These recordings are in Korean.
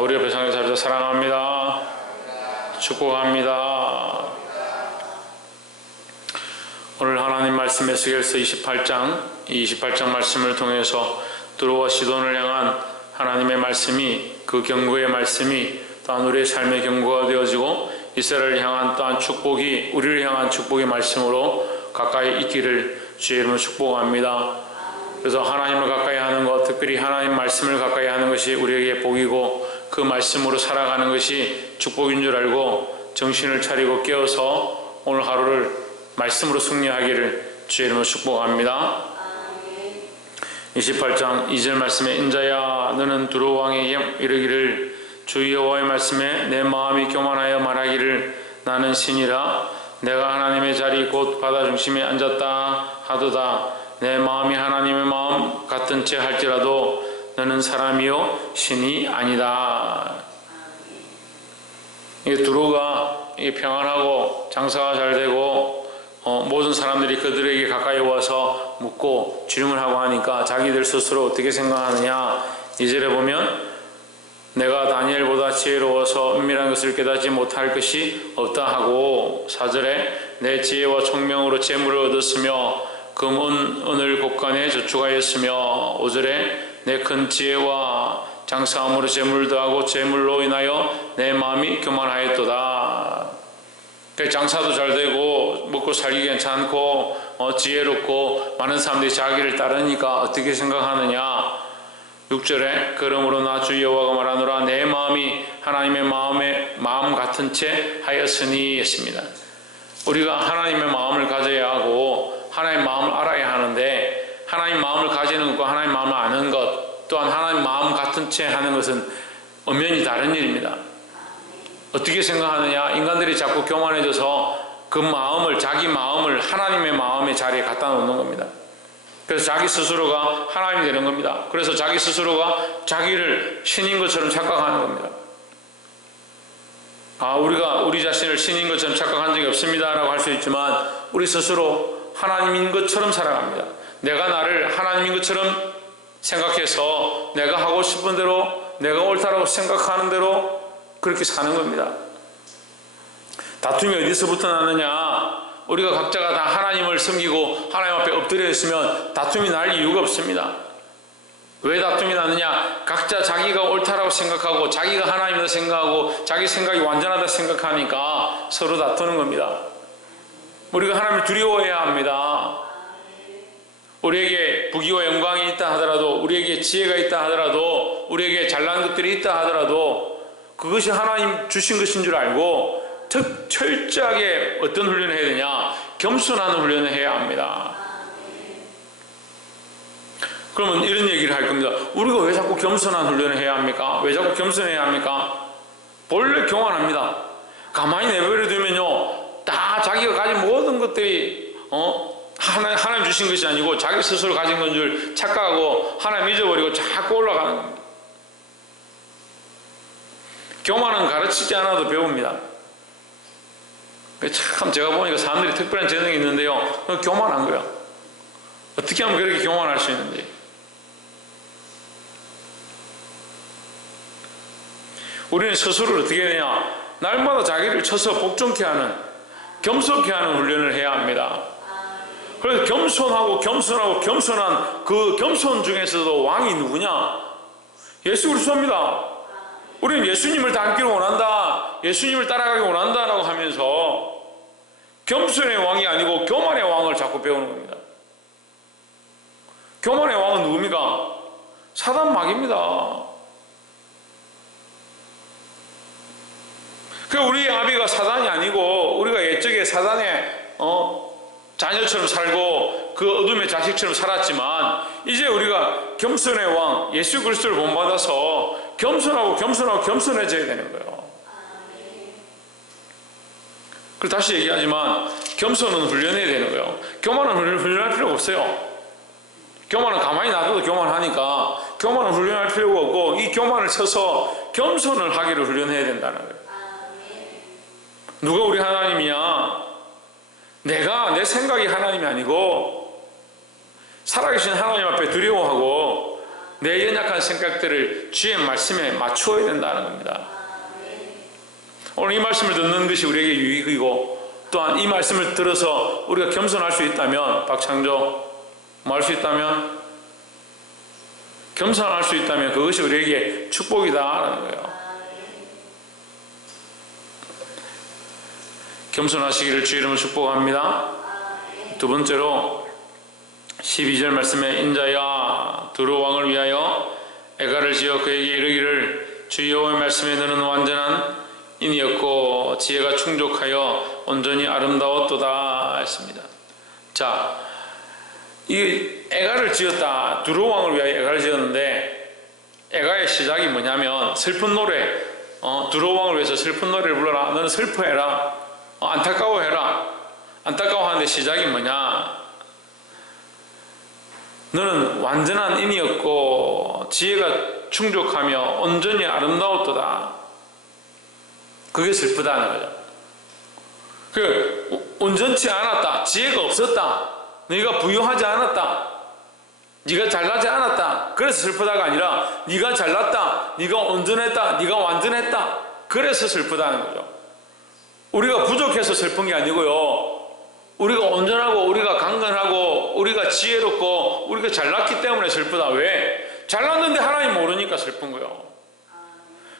우리 옆에 상대사를 사랑합니다. 축복합니다. 오늘 하나님 말씀 에스겔서 28장 말씀을 통해서 두로와 시돈을 향한 하나님의 말씀이, 그 경고의 말씀이 또한 우리의 삶의 경고가 되어지고 이스라엘을 향한 또한 축복이, 우리를 향한 축복의 말씀으로 가까이 있기를 주의 이름으로 축복합니다. 그래서 하나님을 가까이 하는 것, 특별히 하나님 말씀을 가까이 하는 것이 우리에게 복이고 그 말씀으로 살아가는 것이 축복인 줄 알고 정신을 차리고 깨어서 오늘 하루를 말씀으로 승리하기를 주의 이름으로 축복합니다. 28장 2절 말씀에 인자야 너는 두로 왕에게 이르기를 주 여호와의 말씀에 내 마음이 교만하여 말하기를 나는 신이라 내가 하나님의 자리 곧 바다 중심에 앉았다 하도다 내 마음이 하나님의 마음 같은 채 할지라도 너는 사람이요 신이 아니다. 이 두로가 평안하고 장사가 잘 되고 모든 사람들이 그들에게 가까이 와서 묻고 질문하고 하니까 자기들 스스로 어떻게 생각하느냐. 2절에 보면 내가 다니엘보다 지혜로워서 은밀한 것을 깨닫지 못할 것이 없다 하고 4절에 내 지혜와 총명으로 재물을 얻었으며 금, 은을 곳간에 저축하였으며 5절에 내 큰 지혜와 장사함으로 재물을 더하고 재물로 인하여 내 마음이 교만하였도다. 장사도 잘 되고 먹고 살기 괜찮고 지혜롭고 많은 사람들이 자기를 따르니까 어떻게 생각하느냐. 6절에 그러므로 나 주 여호와가 말하노라 내 마음이 하나님의 마음 같은 채 하였으니 했습니다. 우리가 하나님의 마음을 가져야 하고 하나님의 마음을 알아야 하는데 하나님 마음을 가지는 것과 하나님 마음을 아는 것 또한 하나님 마음 같은 채 하는 것은 엄연히 다른 일입니다. 어떻게 생각하느냐. 인간들이 자꾸 교만해져서 그 마음을, 자기 마음을 하나님의 마음의 자리에 갖다 놓는 겁니다. 그래서 자기 스스로가 하나님이 되는 겁니다. 그래서 자기 스스로가 자기를 신인 것처럼 착각하는 겁니다. 우리가 우리 자신을 신인 것처럼 착각한 적이 없습니다 라고 할 수 있지만 우리 스스로 하나님인 것처럼 살아갑니다. 내가 나를 하나님인 것처럼 생각해서 내가 하고 싶은 대로 내가 옳다라고 생각하는 대로 그렇게 사는 겁니다. 다툼이 어디서부터 나느냐. 우리가 각자가 다 하나님을 섬기고 하나님 앞에 엎드려 있으면 다툼이 날 이유가 없습니다. 왜 다툼이 나느냐. 각자 자기가 옳다라고 생각하고 자기가 하나님이다 생각하고 자기 생각이 완전하다 생각하니까 서로 다투는 겁니다. 우리가 하나님을 두려워해야 합니다. 우리에게 부귀와 영광이 있다 하더라도 우리에게 지혜가 있다 하더라도 우리에게 잘난 것들이 있다 하더라도 그것이 하나님 주신 것인 줄 알고 철저하게 어떤 훈련을 해야 되냐. 겸손하는 훈련을 해야 합니다. 그러면 이런 얘기를 할 겁니다. 우리가 왜 자꾸 겸손한 훈련을 해야 합니까? 왜 자꾸 겸손해야 합니까? 본래 교만합니다. 가만히 내버려 두면요 다 자기가 가진 모든 것들이 하나님 주신 것이 아니고 자기 스스로 가진 건 줄 착각하고 하나님 잊어버리고 자꾸 올라가는 겁니다. 교만은 가르치지 않아도 배웁니다. 참 제가 보니까 사람들이 특별한 재능이 있는데요 교만한 거야. 어떻게 하면 그렇게 교만할 수 있는지. 우리는 스스로를 어떻게 해야 되냐. 날마다 자기를 쳐서 복종케 하는, 겸손케 하는 훈련을 해야 합니다. 그래서 겸손한 그 겸손 중에서도 왕이 누구냐? 예수 그리스도입니다. 우리는 예수님을 닮기를 원한다, 예수님을 따라가기 원한다 라고 하면서 겸손의 왕이 아니고 교만의 왕을 자꾸 배우는 겁니다. 교만의 왕은 누굽니까? 사단 마귀입니다. 우리의 아비가 사단이 아니고 우리가 옛적에 사단의 자녀처럼 살고 그 어둠의 자식처럼 살았지만 이제 우리가 겸손의 왕 예수 그리스도를 본받아서 겸손해져야 되는 거예요. 그리고 다시 얘기하지만 겸손은 훈련해야 되는 거예요. 교만은 훈련할 필요가 없어요. 교만은 가만히 놔둬도 교만하니까 교만은 훈련할 필요가 없고 이 교만을 쳐서 겸손을 하기를 훈련해야 된다는 거예요. 누가 우리 하나님이냐? 내 생각이 하나님이 아니고 살아계신 하나님 앞에 두려워하고 내 연약한 생각들을 주의 말씀에 맞추어야 된다는 겁니다. 오늘 이 말씀을 듣는 것이 우리에게 유익이고, 또한 이 말씀을 들어서 우리가 겸손할 수 있다면, 박창조 뭐 할 수 있다면, 겸손할 수 있다면 그것이 우리에게 축복이다라는 거예요. 겸손하시기를 주 이름으로 축복합니다. 두 번째로 12절 말씀에 인자야 두로 왕을 위하여 애가를 지어 그에게 이르기를 주 여호와의 말씀에 너는 완전한 인이었고 지혜가 충족하여 온전히 아름다웠도다 했습니다. 자, 이 애가를 지었다. 두로 왕을 위하여 애가를 지었는데, 애가의 시작이 뭐냐면 슬픈 노래, 두로 왕을 위해서 슬픈 노래를 불러라. 너는 슬퍼해라. 안타까워해라. 안타까워하는데 시작이 뭐냐? 너는 완전한 인이었고 지혜가 충족하며 온전히 아름다웠도다. 그게 슬프다는 거죠. 그 온전치 않았다. 지혜가 없었다. 네가 부유하지 않았다. 네가 잘나지 않았다. 그래서 슬프다가 아니라 네가 잘났다. 네가 온전했다. 네가 완전했다. 그래서 슬프다는 거죠. 우리가 부족해서 슬픈 게 아니고요. 우리가 온전하고 우리가 강건하고 우리가 지혜롭고 우리가 잘났기 때문에 슬프다. 왜? 잘났는데 하나님 모르니까 슬픈 거예요.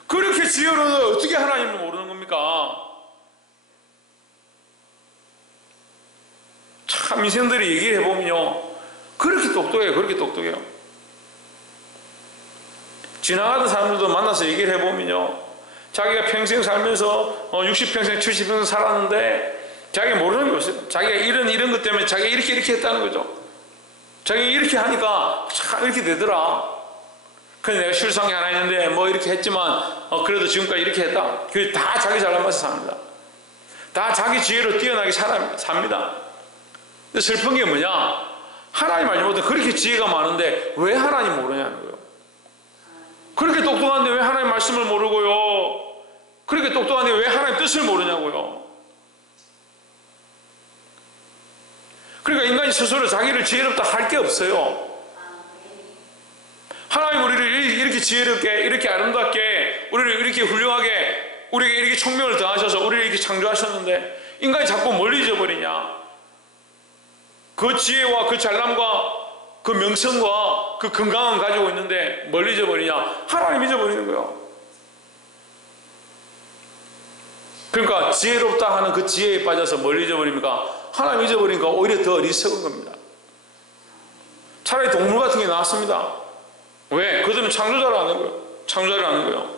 그렇게 지혜로워도 어떻게 하나님을 모르는 겁니까? 참 인생들이 얘기를 해보면요, 그렇게 똑똑해요. 그렇게 똑똑해요. 지나가던 사람들도 만나서 얘기를 해보면요, 자기가 평생 살면서 60평생 70평생 살았는데 자기가 모르는 게 없어요. 자기가 이런 것 때문에 자기가 이렇게 했다는 거죠. 자기가 이렇게 하니까 참 이렇게 되더라. 그래서 내가 실수한 게 하나 있는데 뭐 이렇게 했지만 그래도 지금까지 이렇게 했다. 그게 다 자기 잘나면서 삽니다. 다 자기 지혜로 뛰어나게 삽니다. 근데 슬픈 게 뭐냐? 하나님 알지 못해 그렇게 지혜가 많은데 왜 하나님 모르냐는 거예요. 그렇게 똑똑한데 왜 하나님 말씀을 모르고요? 그렇게 똑똑한데 왜 하나님 뜻을 모르냐고요? 그러니까 인간이 스스로 자기를 지혜롭다 할 게 없어요. 하나님 우리를 이렇게 지혜롭게, 이렇게 아름답게, 우리를 이렇게 훌륭하게, 우리에게 이렇게 총명을 더하셔서 우리를 이렇게 창조하셨는데 인간이 자꾸 뭘 잊어버리냐? 그 지혜와 그 잘남과 그 명성과 그 건강은 가지고 있는데 뭘 잊어버리냐? 하나님 잊어버리는 거예요. 그러니까 지혜롭다 하는 그 지혜에 빠져서 뭘 잊어버립니까? 하나님 잊어버리니까 오히려 더 어리석은 겁니다. 차라리 동물 같은 게 나왔습니다. 왜? 그들은 창조자를 아는 거예요. 창조자를 아는 거예요.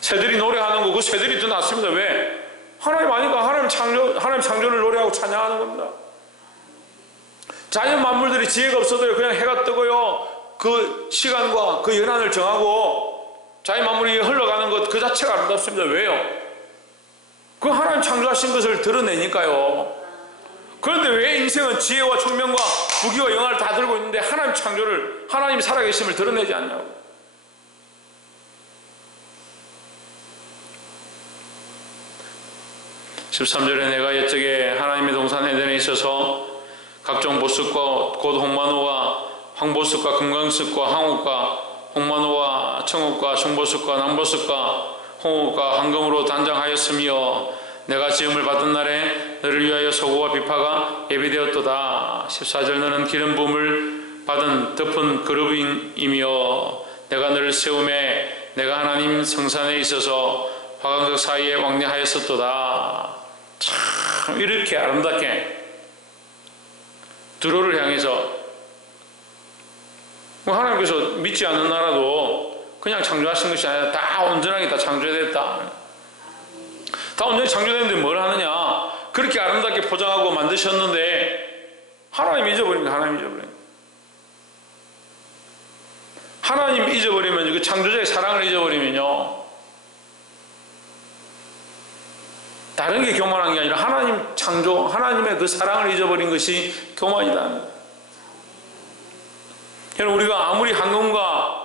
새들이 노래하는 거, 그 새들이 더 낫습니다. 왜? 하나님 아니까 하나님 창조를 노래하고 찬양하는 겁니다. 자연 만물들이 지혜가 없어도요, 그냥 해가 뜨고요, 그 시간과 그 연한을 정하고 자연 만물이 흘러가는 것 그 자체가 아름답습니다. 왜요? 그 하나님 창조하신 것을 드러내니까요. 그런데 왜 인생은 지혜와 총명과 부귀와 영화를 다 들고 있는데 하나님 창조를, 하나님 살아계심을 드러내지 않냐고. (13절에) 내가 옛적에 하나님의 동산 에덴에 있어서 각종 보습과 곧 홍마노와 황보습과 금강습과 항옥과 홍마노와 청옥과 송보습과 남보습과 홍옥과 황금으로 단장하였으며 내가 지음을 받은 날에 너를 위하여 소고와 비파가 예비되었도다. 14절 너는 기름 부음을 받은 덮은 그룹이며 내가 너를 세움에 내가 하나님 성산에 있어서 화강석 사이에 왕래하였었도다. 참 이렇게 아름답게 두로를 향해서 하나님께서 믿지 않는 나라도 그냥 창조하신 것이 아니라 다 온전하게 다 창조됐다. 다 온전히 창조됐는데 뭘 하느냐? 그렇게 아름답게 포장하고 만드셨는데 하나님 잊어버리면 하나님 잊어버리면 하나님 잊어버리면 그 창조자의 사랑을 잊어버리면요, 다른 게 교만한 게 아니라 하나님 창조, 하나님의 그 사랑을 잊어버린 것이 교만이다. 여러분, 우리가 아무리 황금과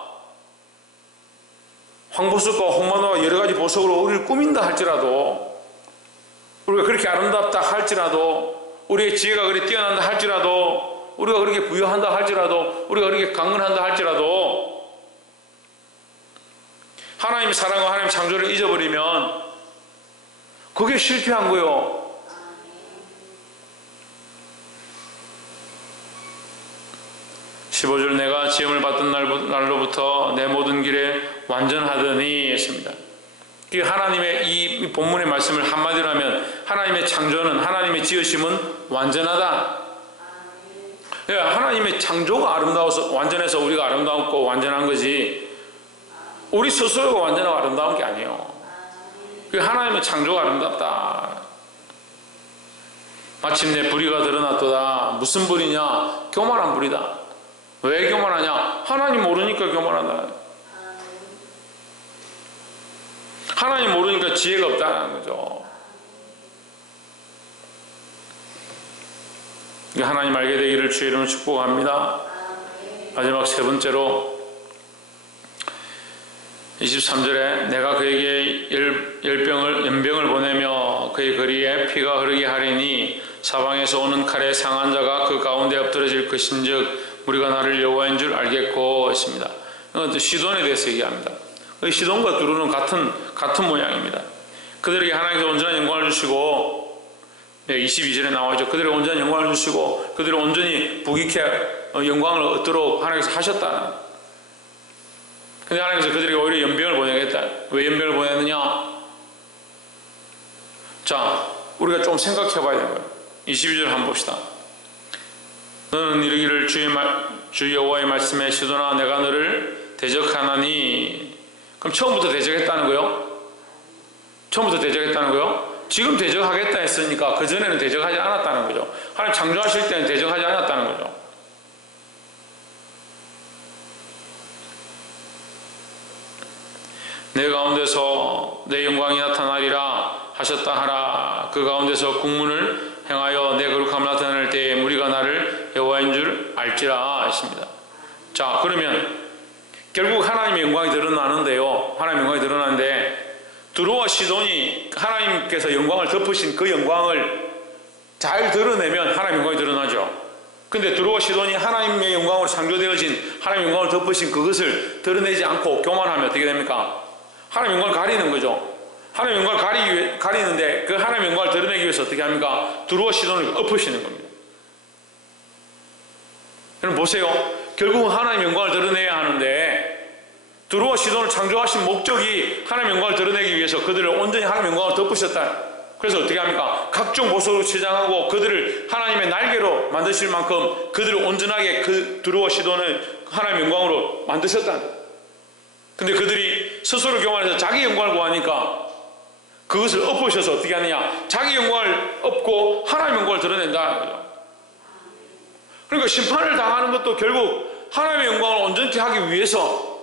황보석과 홍마노와 여러 가지 보석으로 우리를 꾸민다 할지라도, 우리가 그렇게 아름답다 할지라도, 우리의 지혜가 그리 뛰어난다 할지라도, 우리가 그렇게 부유한다 할지라도, 우리가 그렇게 강건한다 할지라도 하나님의 사랑과 하나님의 창조를 잊어버리면 그게 실패한 거예요. 15절 내가 지음을 받던 날로부터 내 모든 길에 완전하더니 했습니다. 하나님의 이 본문의 말씀을 한마디로 하면 하나님의 창조는, 하나님의 지으심은 완전하다. 하나님의 창조가 아름다워서 완전해서 우리가 아름다웠고 완전한 거지, 우리 스스로가 완전하고 아름다운 게 아니에요. 하나님의 창조가 아름답다. 마침내 불의가 드러났도다. 무슨 불이냐? 교만한 불이다. 왜 교만하냐? 하나님 모르니까 교만하다. 하나님 모르니까 지혜가 없다는 거죠. 하나님 알게 되기를 주의 이름으로 축복합니다. 마지막 세 번째로 23절에 내가 그에게 연병을 보내며 그의 거리에 피가 흐르게 하리니 사방에서 오는 칼에 상한 자가 그 가운데 엎드러질 것인즉 우리가 나를 여호와인 줄 알겠고 했습니다. 이건 시돈에 대해서 얘기합니다. 시돈과 두루는 같은 모양입니다. 그들에게 하나님께서 온전한 영광을 주시고, 22절에 나와있죠. 그들에게 온전한 영광을 주시고 그들을 온전히 부귀케 영광을 얻도록 하나님께서 하셨다. 근데 하나님께서 그들에게 오히려 연병을 보내겠다. 왜 연병을 보냈느냐? 자, 우리가 좀 생각해 봐야 되는 거예요. 22절 한번 봅시다. 너는 이르기를 주 여호와의 말씀에 시도나 내가 너를 대적하나니. 그럼 처음부터 대적했다는 거요? 처음부터 대적했다는 거요? 지금 대적하겠다 했으니까 그전에는 대적하지 않았다는 거죠. 하나님 창조하실 때는 대적하지 않았다는 거죠. 내 가운데서 내 영광이 나타나리라 하셨다 하라. 그 가운데서 국문을 행하여 내 거룩함을 나타낼 때에 무리가 나를 여호와인 줄 알지라 하십니다. 자, 그러면 결국 하나님의 영광이 드러나는데요. 하나님의 영광이 드러나는데 두로와 시돈이 하나님께서 영광을 덮으신 그 영광을 잘 드러내면 하나님의 영광이 드러나죠. 근데 두로와 시돈이 하나님의 영광으로 창조되어진 하나님의 영광을 덮으신 그것을 드러내지 않고 교만하면 어떻게 됩니까? 하나님의 영광을 가리는 거죠. 하나님의 영광을 가리는데 그 하나님의 영광을 드러내기 위해서 어떻게 합니까? 두로와 시돈을 엎으시는 겁니다. 여러분 보세요. 결국은 하나님의 영광을 드러내야 하는데 두로와 시돈을 창조하신 목적이 하나님의 영광을 드러내기 위해서 그들을 온전히 하나님의 영광을 덮으셨다. 그래서 어떻게 합니까? 각종 보석으로 치장하고 그들을 하나님의 날개로 만드실 만큼 그들을 온전하게 그 두로와 시돈을 하나님의 영광으로 만드셨다. 근데 그들이 스스로 교만해서 자기 영광을 구하니까 그것을 엎으셔서 어떻게 하느냐? 자기 영광을 엎고 하나님의 영광을 드러낸다는 거죠. 그러니까 심판을 당하는 것도 결국 하나님의 영광을 온전히 하기 위해서,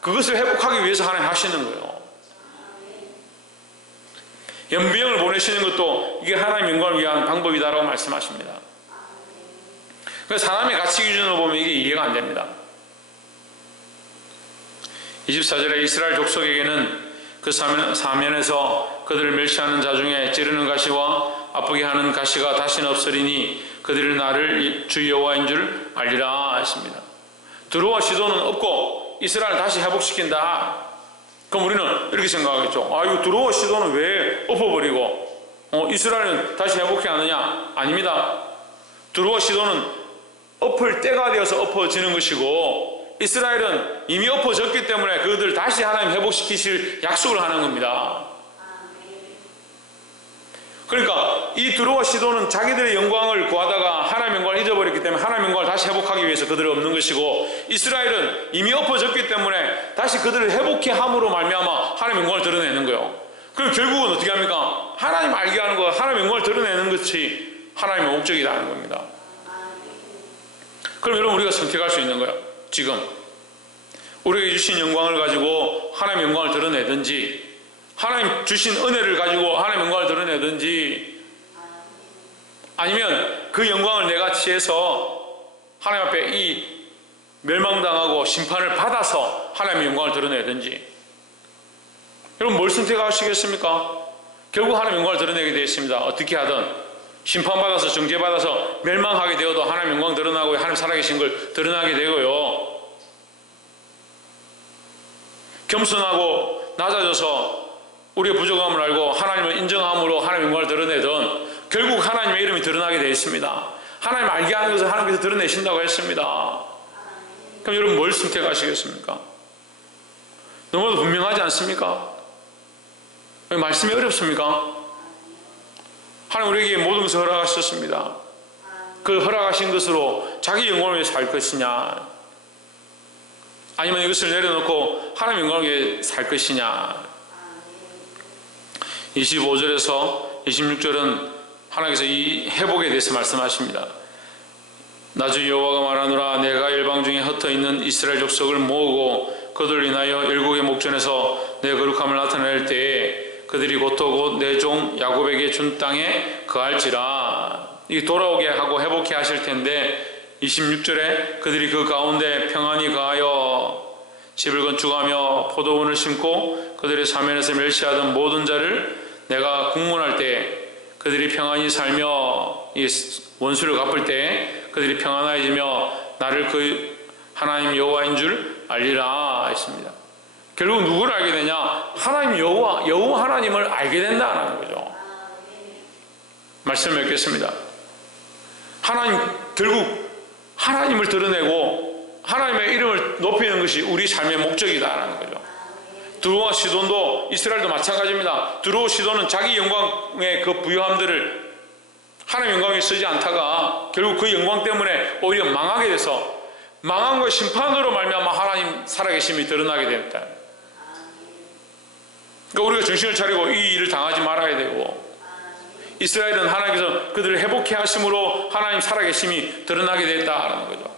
그것을 회복하기 위해서 하나님 하시는 거예요. 연병을 보내시는 것도 이게 하나님의 영광을 위한 방법이다라고 말씀하십니다. 그래서 사람의 가치 기준으로 보면 이게 이해가 안 됩니다. 24절에 이스라엘 족속에게는 그 사면에서 그들을 멸시하는 자 중에 찌르는 가시와 아프게 하는 가시가 다시는 없으리니 그들이 나를 주 여호와인 줄 알리라 했습니다. 두로와 시돈은 없고 이스라엘을 다시 회복시킨다. 그럼 우리는 이렇게 생각하겠죠. 이거 두로와 시돈은 왜 엎어버리고 이스라엘은 다시 회복해 하느냐? 아닙니다. 두로와 시돈은 엎을 때가 되어서 엎어지는 것이고 이스라엘은 이미 엎어졌기 때문에 그들 다시 하나님 회복시키실 약속을 하는 겁니다. 그러니까 이 두로와 시돈은 자기들의 영광을 구하다가 하나님의 영광을 잊어버렸기 때문에 하나님의 영광을 다시 회복하기 위해서 그들을 없는 것이고 이스라엘은 이미 엎어졌기 때문에 다시 그들을 회복해 함으로 말미암아 하나님의 영광을 드러내는 거예요. 그럼 결국은 어떻게 합니까? 하나님 알게 하는 거, 하나님의 영광을 드러내는 것이 하나님의 목적이라는 겁니다. 그럼 여러분 우리가 선택할 수 있는 거예요. 지금 우리에게 주신 영광을 가지고 하나님의 영광을 드러내든지 하나님 주신 은혜를 가지고 하나님의 영광을 드러내든지 아니면 그 영광을 내가 취해서 하나님 앞에 이 멸망당하고 심판을 받아서 하나님의 영광을 드러내든지 여러분 뭘 선택하시겠습니까? 결국 하나님의 영광을 드러내게 되어 있습니다. 어떻게 하든 심판받아서 정죄받아서 멸망하게 되어도 하나님 영광 드러나고 하나님 살아계신 걸 드러나게 되고요. 겸손하고 낮아져서 우리의 부족함을 알고 하나님을 인정함으로 하나님 영광을 드러내던 결국 하나님의 이름이 드러나게 되어 있습니다. 하나님 알게 하는 것을 하나님께서 드러내신다고 했습니다. 그럼 여러분 뭘 선택하시겠습니까? 너무나도 분명하지 않습니까? 말씀이 어렵습니까? 하나님 우리에게 모든 것을 허락하셨습니다. 그 허락하신 것으로 자기 영광을 위해 살 것이냐, 아니면 이것을 내려놓고 하나님 영광을 위해 살 것이냐. 25절에서 26절은 하나님께서 이 회복에 대해서 말씀하십니다. 나주 여호와가 말하노라, 내가 열방 중에 흩어있는 이스라엘 족속을 모으고 그들을 인하여 열국의 목전에서 내 거룩함을 나타낼 때에 그들이 곧도 내 종 야곱에게 준 땅에 거할지라. 이게 돌아오게 하고 회복해 하실 텐데 26절에 그들이 그 가운데 평안히 거하여 집을 건축하며 포도원을 심고 그들의 사면에서 멸시하던 모든 자를 내가 국문할 때 그들이 평안히 살며 이 원수를 갚을 때 그들이 평안해지며 나를 그 하나님 여호와인 줄 알리라 했습니다. 결국 누구를 알게 되냐? 하나님 여호와 하나님을 알게 된다는 거죠. 말씀을 맺겠습니다. 결국 하나님을 드러내고 하나님의 이름을 높이는 것이 우리 삶의 목적이다라는 거죠. 두로와 시돈도 이스라엘도 마찬가지입니다. 두로와 시돈은 자기 영광의 그 부유함들을 하나님 영광에 쓰지 않다가 결국 그 영광 때문에 오히려 망하게 돼서 망한 것 심판으로 말미암아 하나님 살아계심이 드러나게 됩니다. 그러니까 우리가 정신을 차리고 이 일을 당하지 말아야 되고, 이스라엘은 하나님께서 그들을 회복해 하심으로 하나님 살아계심이 드러나게 됐다라는 거죠.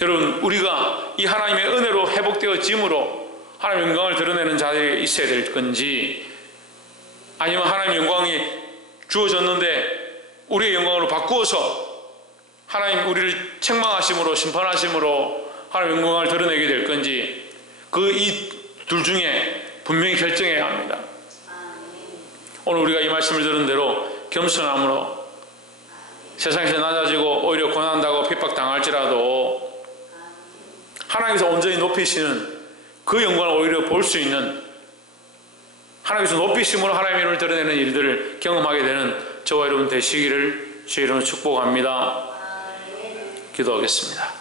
여러분, 우리가 이 하나님의 은혜로 회복되어짐으로 하나님의 영광을 드러내는 자리에 있어야 될 건지, 아니면 하나님의 영광이 주어졌는데 우리의 영광으로 바꾸어서 하나님 우리를 책망하심으로 심판하심으로 하나님의 영광을 드러내게 될 건지, 그 이 둘 중에 분명히 결정해야 합니다. 오늘 우리가 이 말씀을 들은 대로 겸손함으로 세상에서 낮아지고 오히려 고난당하고 핍박당할지라도 하나님께서 온전히 높이시는 그 영광을 오히려 볼 수 있는, 하나님께서 높이심으로 하나님의 이름을 드러내는 일들을 경험하게 되는 저와 여러분 되시기를 주의 이름으로 축복합니다. 기도하겠습니다.